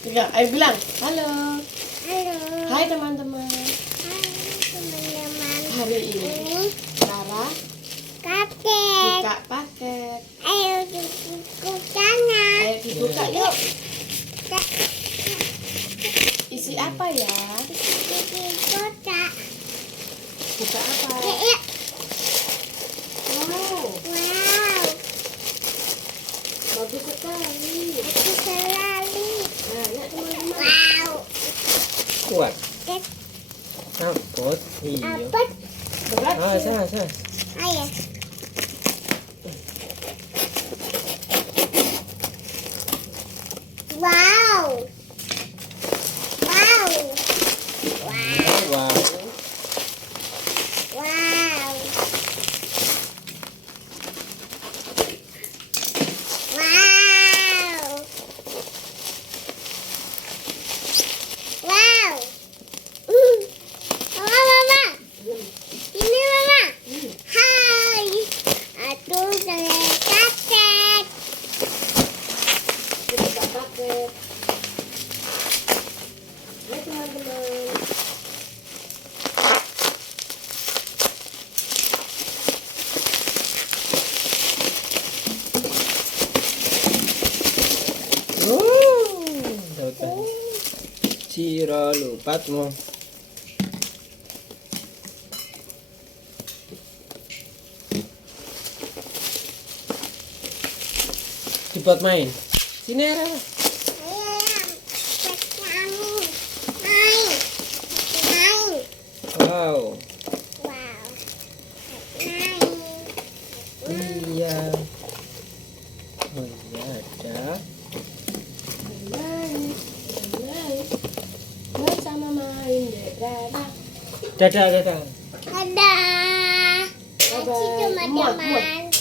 Tiga, ayo bilang halo. Halo. Hai teman-teman. Hai teman-teman. Hari ini Rara Paket. buka paket. Ayo Dukung Channel. Ayo dibuka yuk. Kak, Isi apa ya? bikin kotak. Buka apa? Ya. Wow, Wow. bagus sekali. Aku selalu. Nah, lihat teman-teman. Wow. Kuat. Kek Takut. Iya. apa? Berat Ah, sih. sah. Ayo. Wow. Wow. Wow. Wow. Wow. Wow. Wow. Mama. Ini Mama. Hai. Aku selesai paket. Buka paket. Lihat teman-teman. Dapat. Ciro lupatmu. Dibuat main. Sini Rara. Main. Wow. Wow. Main. Iya. Oh iya ada. Main. Bersama main deh, Rara. Dadah. Dadah. Kasih teman-teman.